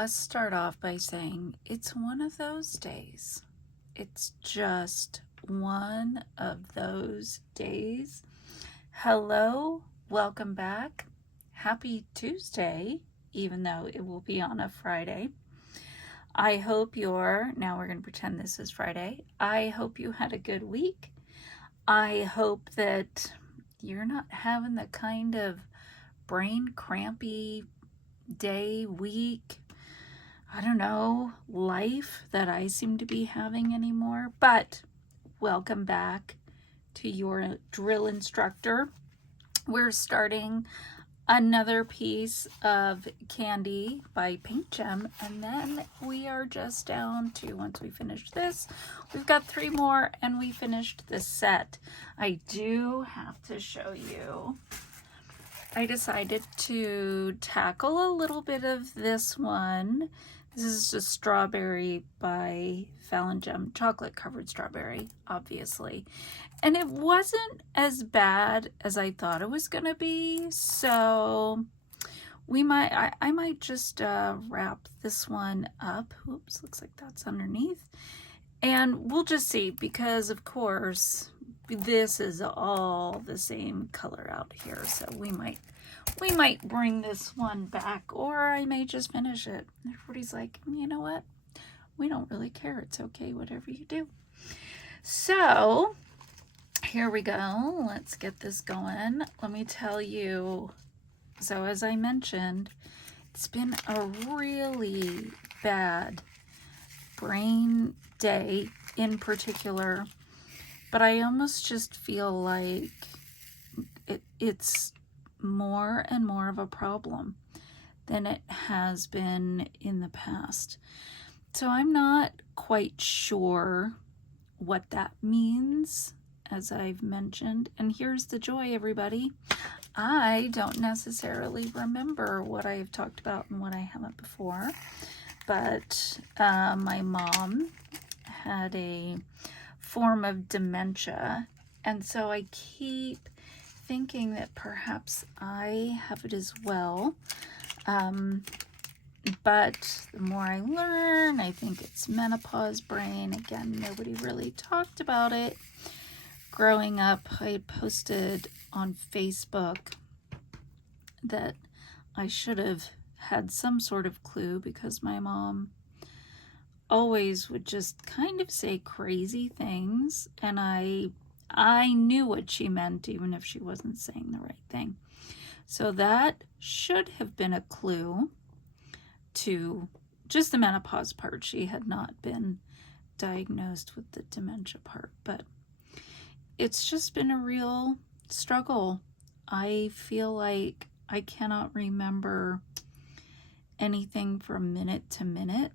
just start off by saying it's one of those days. It's just one of those days. Hello, welcome back. Happy Tuesday, even though it will be on a Friday. I hope now we're going to pretend this is Friday. I hope you had a good week. I hope that you're not having the kind of brain crampy day, week, I don't know, life that I seem to be having anymore. But welcome back to your drill instructor. We're starting another piece of candy by PaintGem, and then we are just down to, once we finish this, we've got 3 more and we finished this set. I do have to show you, I decided to tackle a little bit of this one. This is just strawberry by PaintGem, chocolate covered strawberry, obviously. And it wasn't as bad as I thought it was gonna be. So I might just wrap this one up. Oops, looks like that's underneath. And we'll just see, because of course, this is all the same color out here, so we might bring this one back, or I may just finish it. Everybody's like, you know what? We don't really care. It's okay, whatever you do. So here we go. Let's get this going. Let me tell you. So as I mentioned, it's been a really bad brain day in particular, but I almost just feel like it's more and more of a problem than it has been in the past. So I'm not quite sure what that means, as I've mentioned. And here's the joy, everybody. I don't necessarily remember what I have talked about and what I haven't before, but my mom had a form of dementia, and so I keep thinking that perhaps I have it as well. But the more I learn, I think it's menopause brain. Again, nobody really talked about it. Growing up, I had posted on Facebook that I should have had some sort of clue, because my mom always would just kind of say crazy things, and I knew what she meant even if she wasn't saying the right thing. So that should have been a clue to just the menopause part. She had not been diagnosed with the dementia part, but it's just been a real struggle. I feel like I cannot remember anything from minute to minute.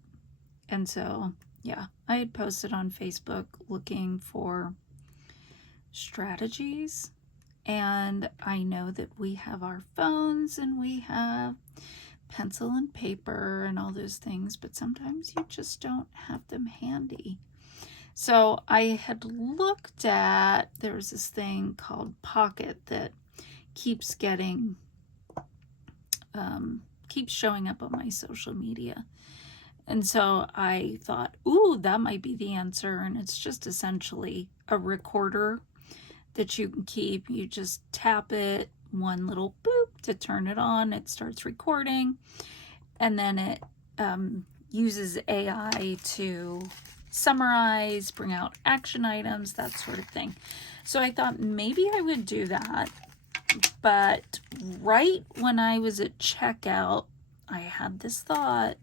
And so, yeah, I had posted on Facebook looking for strategies, and I know that we have our phones and we have pencil and paper and all those things, but sometimes you just don't have them handy. So I had looked at, there's this thing called Pocket that keeps showing up on my social media. And so I thought, ooh, that might be the answer. And it's just essentially a recorder that you can keep. You just tap it, one little boop to turn it on. It starts recording. And then it uses AI to summarize, bring out action items, that sort of thing. So I thought maybe I would do that. But right when I was at checkout, I had this thought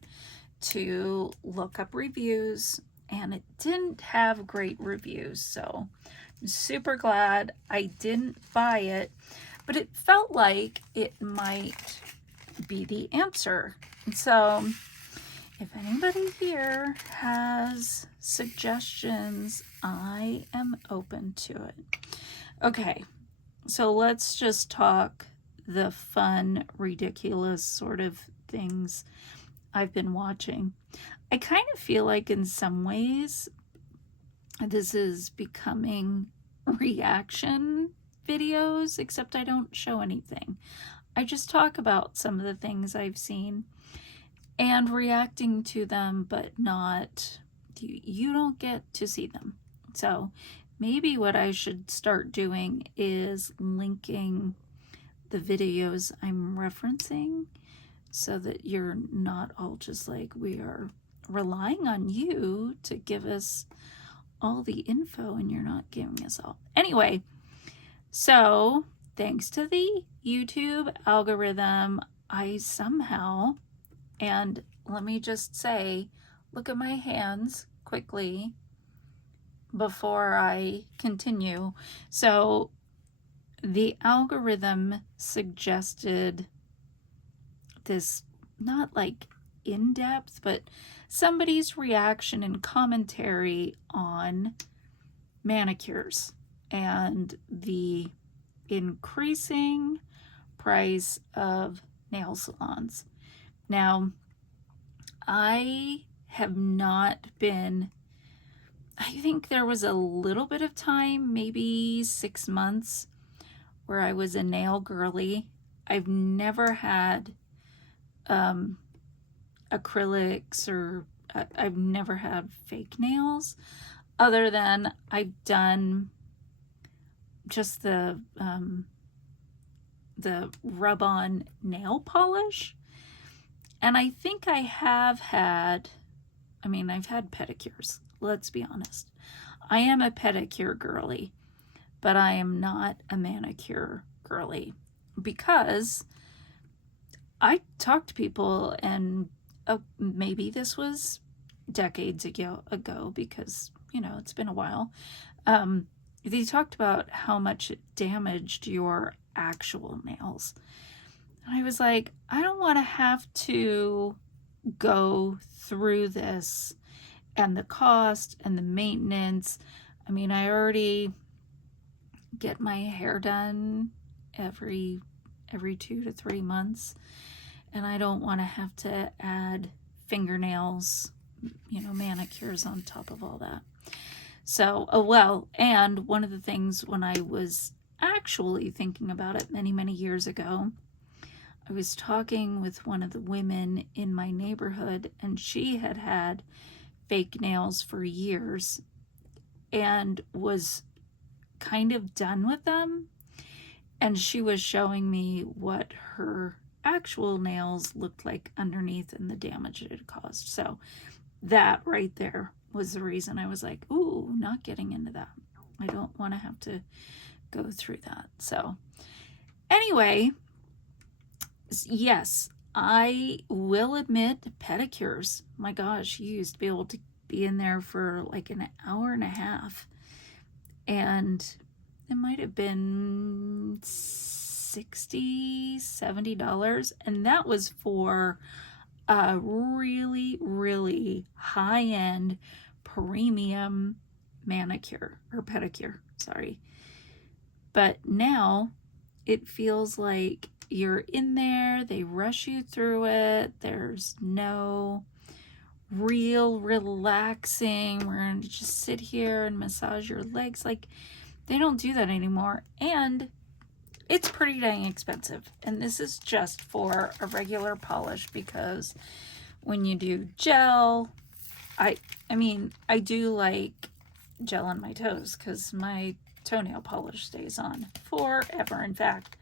to look up reviews, and it didn't have great reviews. So I'm super glad I didn't buy it, but it felt like it might be the answer. And so if anybody here has suggestions, I am open to it. Okay, so let's just talk the fun, ridiculous sort of things I've been watching. I kind of feel like in some ways this is becoming reaction videos, except I don't show anything. I just talk about some of the things I've seen. and reacting to them, but not, you don't get to see them. So maybe what I should start doing is linking the videos I'm referencing so that you're not all just like, we are relying on you to give us all the info and you're not giving us all. Anyway, so thanks to the YouTube algorithm, I somehow, and let me just say, look at my hands quickly before I continue. So the algorithm suggested this, not like in-depth, but somebody's reaction and commentary on manicures and the increasing price of nail salons. Now, I have not been, I think there was a little bit of time, maybe 6 months, where I was a nail girly. I've never had acrylics, or I've never had fake nails, other than I've done just the rub-on nail polish. And I think I have had, I mean, I've had pedicures, let's be honest. I am a pedicure girly, but I am not a manicure girly, because I talk to people, and maybe this was decades ago, because, you know, it's been a while. They talked about how much it damaged your actual nails. And I was like, I don't want to have to go through this and the cost and the maintenance. I mean, I already get my hair done every 2 to 3 months, and I don't want to have to add fingernails, you know, manicures on top of all that. So, well, and one of the things when I was actually thinking about it many, many years ago, I was talking with one of the women in my neighborhood, and she had had fake nails for years and was kind of done with them. And she was showing me what her actual nails looked like underneath and the damage it had caused. So that right there was the reason I was like, ooh, not getting into that. I don't want to have to go through that. So anyway, yes, I will admit, pedicures, my gosh, you used to be able to be in there for like an hour and a half, and it might have been $60, $70, and that was for a really, really high-end premium manicure or pedicure, sorry. But now it feels like you're in there, they rush you through it, there's no real relaxing, we're gonna just sit here and massage your legs. Like, they don't do that anymore, and it's pretty dang expensive. And this is just for a regular polish, because when you do gel, I mean, I do like gel on my toes because my toenail polish stays on forever. In fact,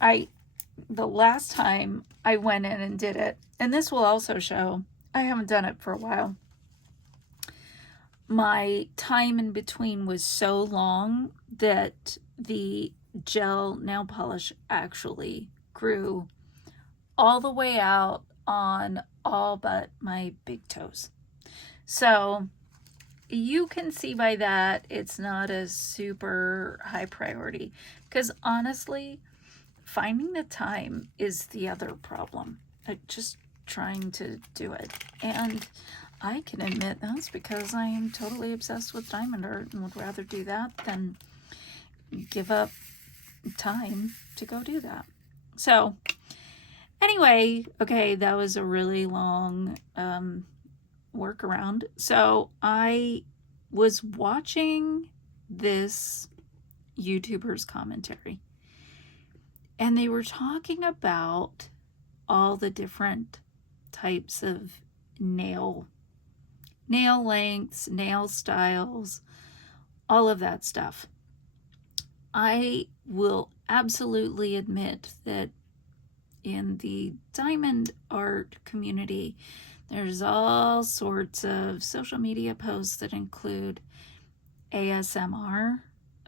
the last time I went in and did it, and this will also show, I haven't done it for a while. My time in between was so long that the gel nail polish actually grew all the way out on all but my big toes. So you can see by that it's not a super high priority, because honestly, finding the time is the other problem. Just trying to do it. And I can admit that's because I am totally obsessed with diamond art and would rather do that than give up time to go do that. So anyway, okay, that was a really long workaround. So I was watching this YouTuber's commentary, and they were talking about all the different types of nail lengths, nail styles, all of that stuff. I will absolutely admit that in the diamond art community, there's all sorts of social media posts that include ASMR,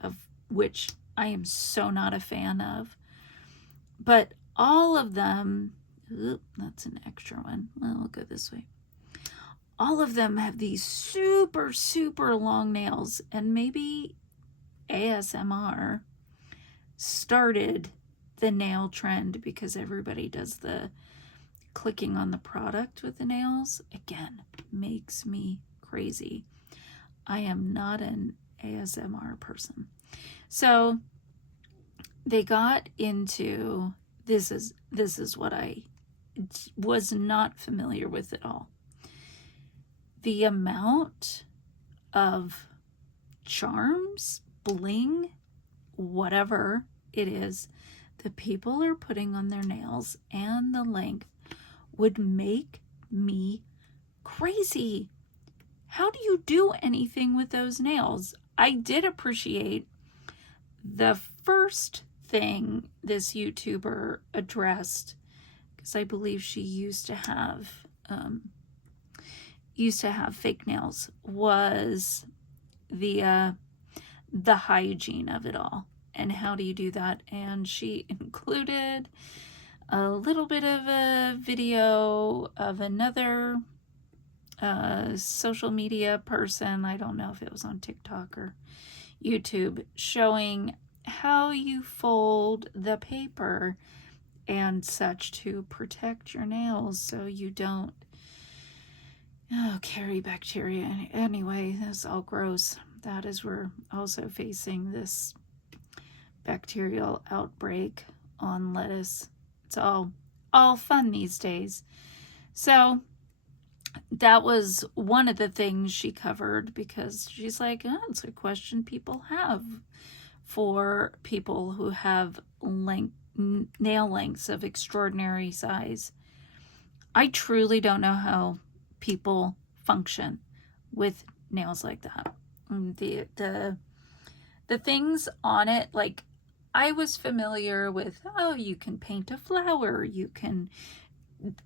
of which I am so not a fan of. But all of them, that's an extra one. Well, we'll go this way. All of them have these super, super long nails, and maybe ASMR started the nail trend because everybody does the clicking on the product with the nails. Again, makes me crazy. I am not an ASMR person. So they got into, this is what I was not familiar with at all. The amount of charms, bling, whatever it is that people are putting on their nails and the length would make me crazy. How do you do anything with those nails? I did appreciate the first thing this YouTuber addressed, because I believe she used to have fake nails, was the hygiene of it all. And how do you do that? And she included a little bit of a video of another social media person, I don't know if it was on TikTok or YouTube, showing how you fold the paper and such to protect your nails so you don't carry bacteria. Anyway, that's all gross. That is, we're also facing this bacterial outbreak on lettuce. It's all fun these days. So that was one of the things she covered, because she's like, oh, it's a question people have for people who have nail lengths of extraordinary size. I truly don't know how people function with nails like that. The things on it, like, I was familiar with, oh, you can paint a flower, you can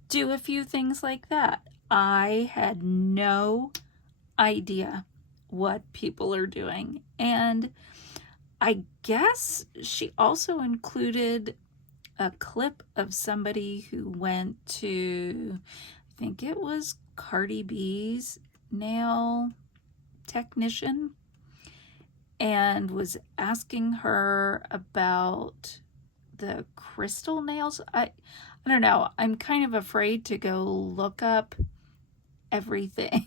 do a few things like that. I had no idea what people are doing. And I guess she also included a clip of somebody who went to, I think it was Cardi B's nail technician, and was asking her about the crystal nails. I don't know. I'm kind of afraid to go look up everything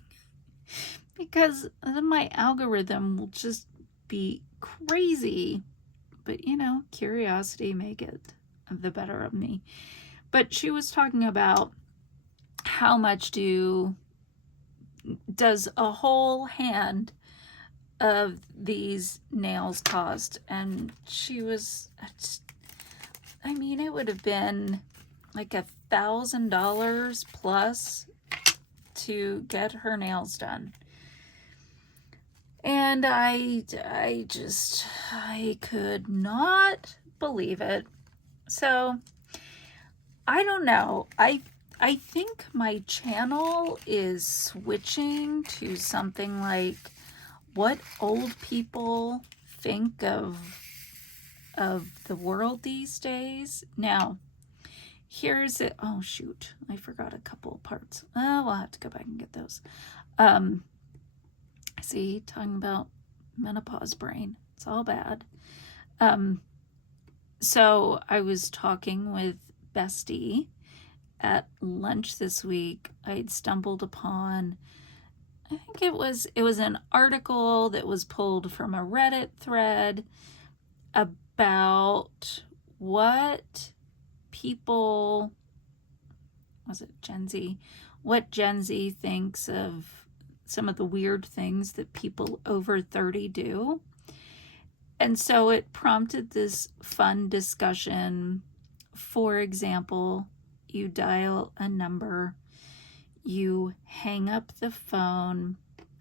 because my algorithm will just be crazy. But, you know, curiosity may get the better of me. But she was talking about how much does a whole hand of these nails cost, and she was, I mean, it would have been like $1,000 plus to get her nails done. And I could not believe it. So I don't know. I think my channel is switching to something like what old people think of the world these days. Now, here's it. Oh, shoot. I forgot a couple parts. We'll have to go back and get those. See, talking about menopause brain. It's all bad. So I was talking with Bestie at lunch this week. I'd stumbled upon, I think it was an article that was pulled from a Reddit thread about what people, was it Gen Z? What Gen Z thinks of some of the weird things that people over 30 do. And so it prompted this fun discussion. For example, you dial a number you hang up the phone,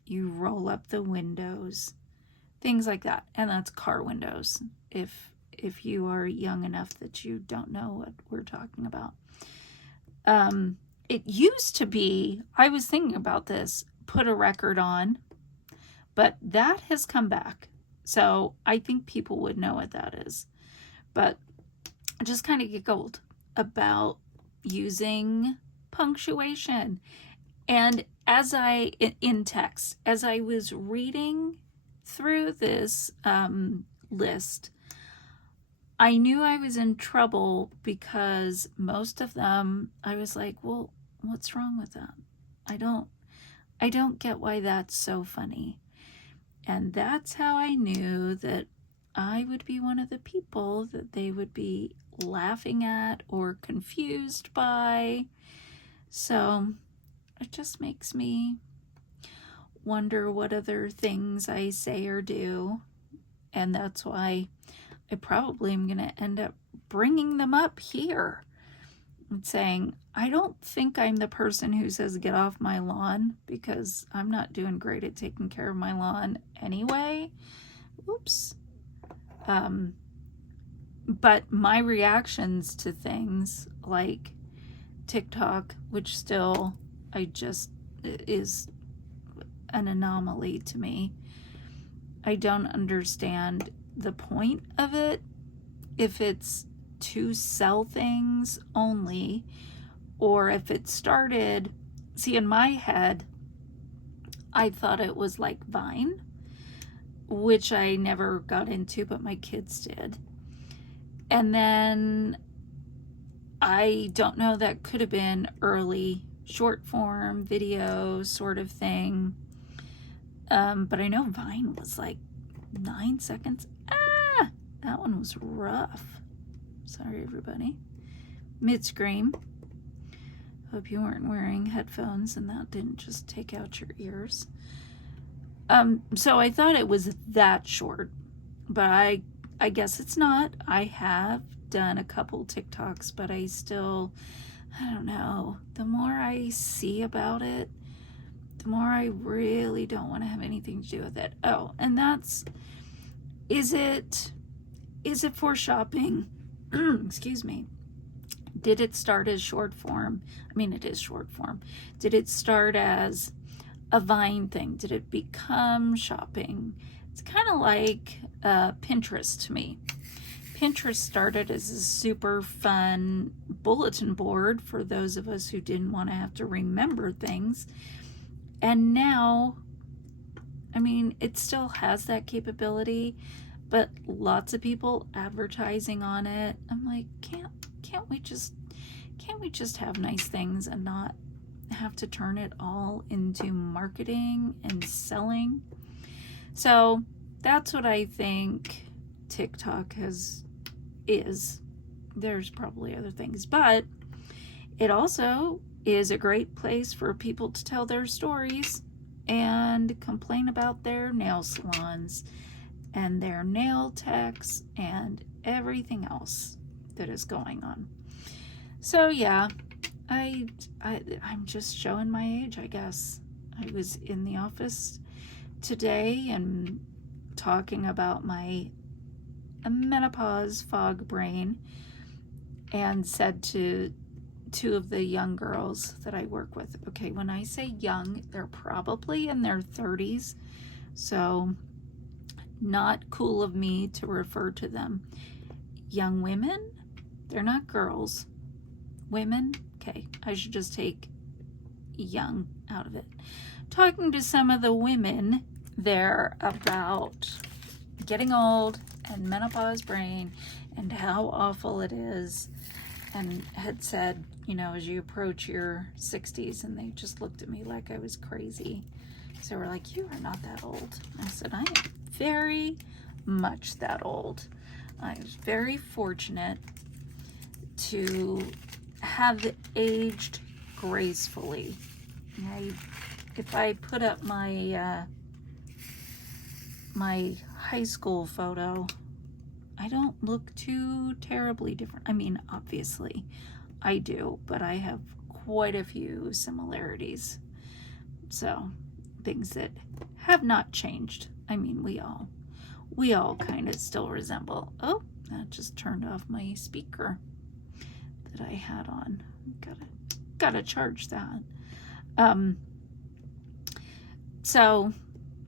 you roll up the windows, things like that. And that's car windows, if you are young enough that you don't know what we're talking about. It used to be, I was thinking about this, put a record on, but that has come back. So I think people would know what that is. But I just kind of giggled about using punctuation. And in text, as I was reading through this list, I knew I was in trouble because most of them, I was like, well, what's wrong with that? I don't get why that's so funny. And that's how I knew that I would be one of the people that they would be laughing at or confused by. So it just makes me wonder what other things I say or do. And that's why I probably am going to end up bringing them up here and saying, I don't think I'm the person who says get off my lawn, because I'm not doing great at taking care of my lawn anyway. Oops. But my reactions to things like TikTok, which still is an anomaly to me. I don't understand the point of it, if it's to sell things only, or if it started, see, in my head, I thought it was like Vine, which I never got into, but my kids did. And then I don't know, that could have been early short form video sort of thing. But I know Vine was like 9 seconds. That one was rough. Sorry, everybody. Mid-scream. Hope you weren't wearing headphones and that didn't just take out your ears. So I thought it was that short, but I guess it's not. I have done a couple TikToks, but I don't know. The more I see about it, the more I really don't want to have anything to do with it. Oh, and is it for shopping? Excuse me. Did it start as short form? I mean, it is short form. Did it start as a Vine thing? Did it become shopping? It's kind of like Pinterest to me. Pinterest started as a super fun bulletin board for those of us who didn't want to have to remember things. And now, I mean, it still has that capability, but lots of people advertising on it. I'm like, can't we just have nice things and not have to turn it all into marketing and selling? So that's what I think TikTok is. There's probably other things, but it also is a great place for people to tell their stories and complain about their nail salons and their nail techs and everything else that is going on. So yeah, I'm just showing my age, I guess. I was in the office today and talking about my menopause fog brain, and said to two of the young girls that I work with, okay, when I say young, they're probably in their 30s, so not cool of me to refer to them young women. They're not girls. Women, okay, I should just take young out of it. Talking to some of the women there about getting old and menopause brain and how awful it is, and had said, you know, as you approach your 60s, and they just looked at me like I was crazy. So we're like, you are not that old. I said, I am very much that old. I was very fortunate to have aged gracefully. If I put up my my high school photo, I don't look too terribly different. I mean, obviously I do, but I have quite a few similarities. So, things that have not changed. I mean, we all kind of still resemble. Oh, that just turned off my speaker that I had on. Gotta charge that. So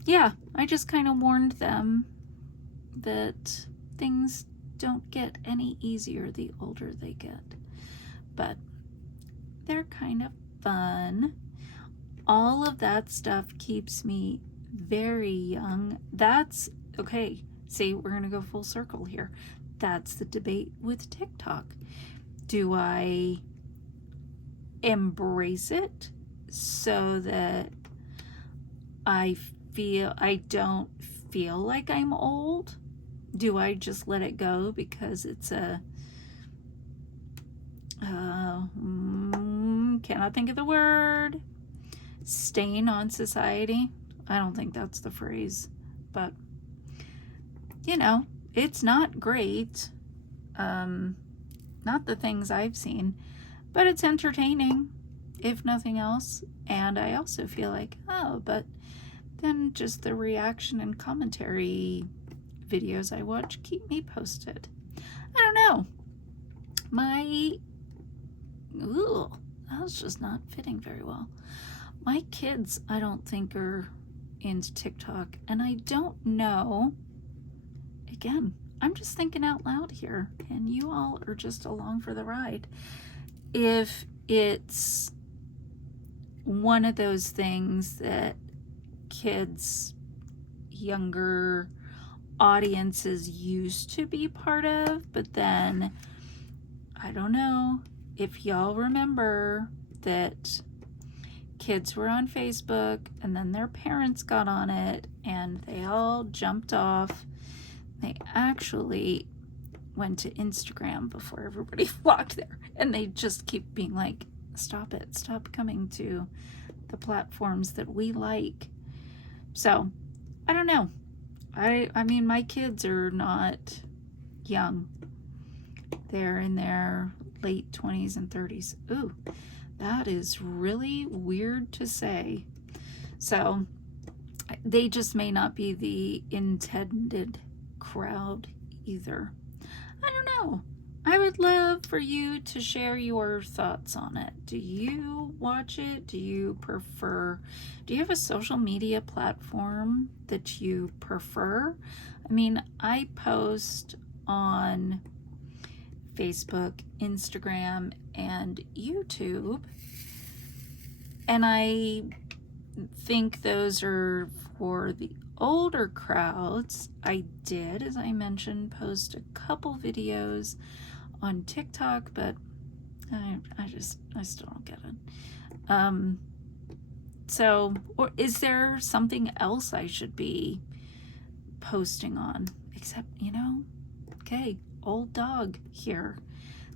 yeah, I just kind of warned them that things don't get any easier the older they get, but they're kind of fun. All of that stuff keeps me very young. That's okay. See, we're gonna go full circle here. That's the debate with TikTok. Do I embrace it so that I don't feel like I'm old? Do I just let it go because it's a cannot think of the word, stain on society? I don't think that's the phrase, but you know, it's not great. Not the things I've seen, but it's entertaining, if nothing else. And I also feel like, oh, but then just the reaction and commentary videos I watch keep me posted. I don't know. That was just not fitting very well. My kids, I don't think, are into TikTok, and I don't know. Again, I'm just thinking out loud here, and you all are just along for the ride. If it's one of those things that kids, younger audiences used to be part of, but then I don't know if y'all remember that kids were on Facebook and then their parents got on it and they all jumped off. They actually went to Instagram before everybody flocked there, and they just keep being like, stop it, stop coming to the platforms that we like. So I don't know. I mean, my kids are not young. They're in their late 20s and 30s. Ooh, that is really weird to say. So they just may not be the intended crowd either. I don't know. I would love for you to share your thoughts on it. Do you watch it? Do you have a social media platform that you prefer? I mean, I post on Facebook, Instagram, and YouTube, and I think those are for the older crowds. I did, as I mentioned, post a couple videos on TikTok, but I still don't get it. So, or is there something else I should be posting on? Except, okay, old dog here.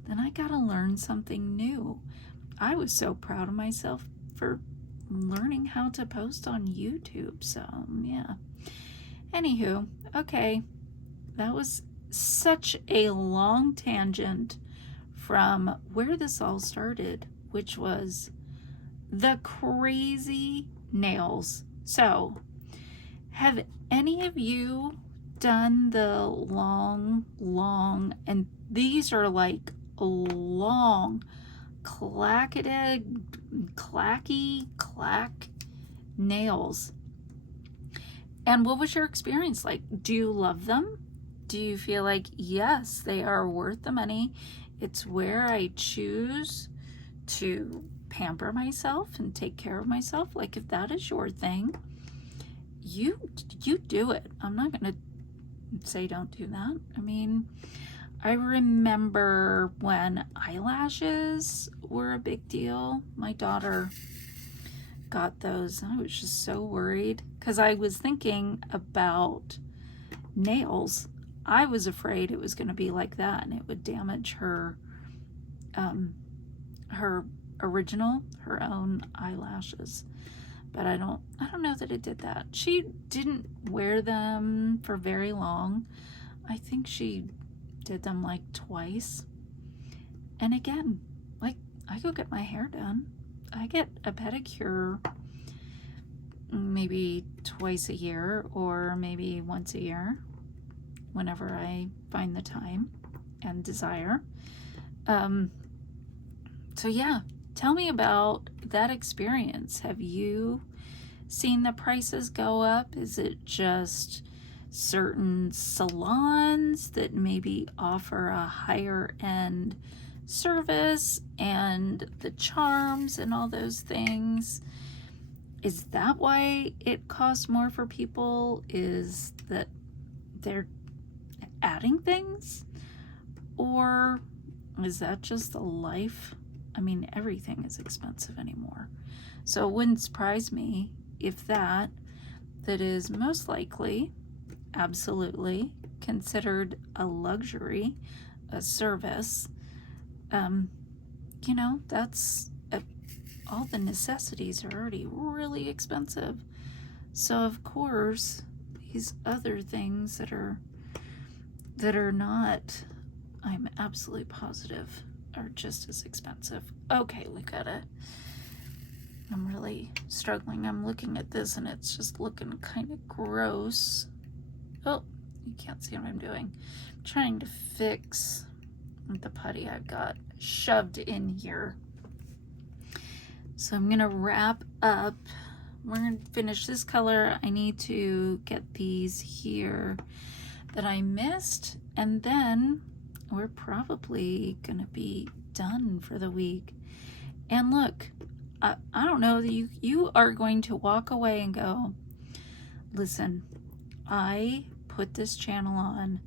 Then I gotta learn something new. I was so proud of myself for learning how to post on YouTube. So, yeah. Anywho, okay. That was such a long tangent from where this all started, which was the crazy nails. So, have any of you done the long, and these are like long, clack nails? And what was your experience like? Do you love them? Do you feel like, yes, they are worth the money? It's where I choose to pamper myself and take care of myself. Like, if that is your thing, you do it. I'm not going to say don't do that. I mean, I remember when eyelashes were a big deal. My daughter got those. I was just so worried because I was thinking about nails. I was afraid it was going to be like that and it would damage her her own eyelashes. But I don't know that it did that. She didn't wear them for very long. I think she did them like twice. And again, like, I go get my hair done. I get a pedicure maybe twice a year or maybe once a year whenever I find the time and desire. So yeah, tell me about that experience. Have you seen the prices go up? Is it just certain salons that maybe offer a higher end service and the charms and all those things? Is that why it costs more for people? Is that they're adding things? Or is that just the life? I mean, everything is expensive anymore. So it wouldn't surprise me if that is most likely, absolutely, considered a luxury, a service. You know, that's all the necessities are already really expensive. So of course, these other things that are not, I'm absolutely positive, are just as expensive. Okay, I'm really struggling. I'm looking at this and it's just looking kind of gross. Oh, you can't see what I'm doing. I'm trying to fix the putty I've got shoved in here. So I'm gonna wrap up. We're gonna finish this color. I need to get these here that I missed, and then we're probably gonna be done for the week. And look, I don't know, you are going to walk away and go, listen, I put this channel on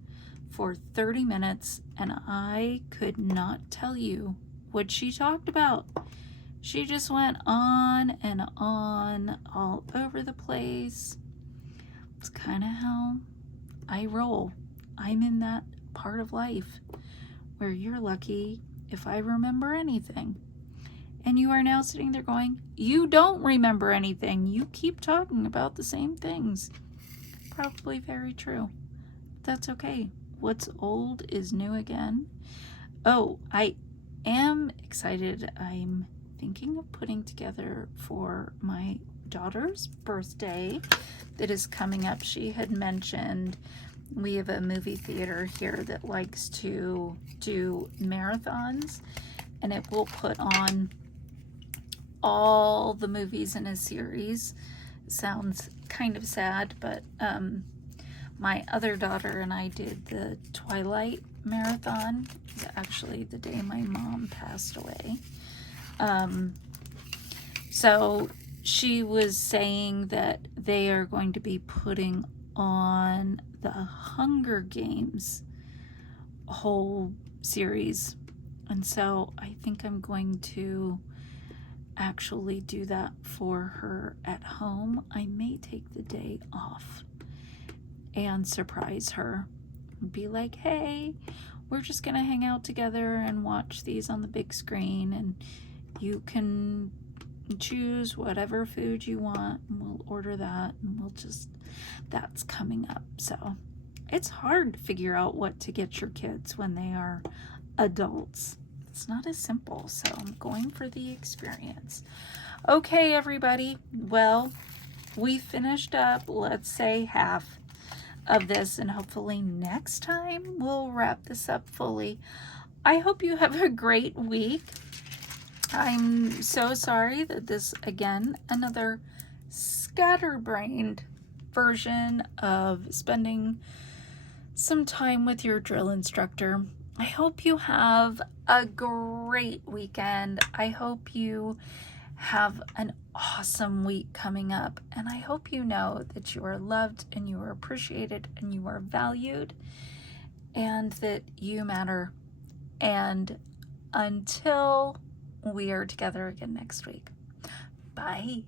for 30 minutes and I could not tell you what she talked about. She just went on and on all over the place. It's kind of how I roll. I'm in that part of life where you're lucky if I remember anything. And you are now sitting there going, you don't remember anything. You keep talking about the same things. Probably very true. That's okay. What's old is new again. Oh, I am excited. I'm thinking of putting together for my daughter's birthday that is coming up. She had mentioned we have a movie theater here that likes to do marathons, and it will put on all the movies in a series. Sounds kind of sad, but my other daughter and I did the Twilight marathon, actually the day my mom passed away. So she was saying that they are going to be putting on the Hunger Games whole series, and so I think I'm going to actually do that for her at home. I may take the day off and surprise her and be like, hey, we're just gonna hang out together and watch these on the big screen, and you can choose whatever food you want and we'll order that, and we'll just, that's coming up. So it's hard to figure out what to get your kids when they are adults. It's not as simple, so I'm going for the experience. Okay, everybody, well, we finished up, let's say, half of this, and hopefully next time we'll wrap this up fully. I hope you have a great week. I'm so sorry that this, again, another scatterbrained version of spending some time with your drill instructor. I hope you have a great weekend. I hope you have an awesome week coming up, and I hope you know that you are loved and you are appreciated and you are valued and that you matter. And until we are together again next week, bye.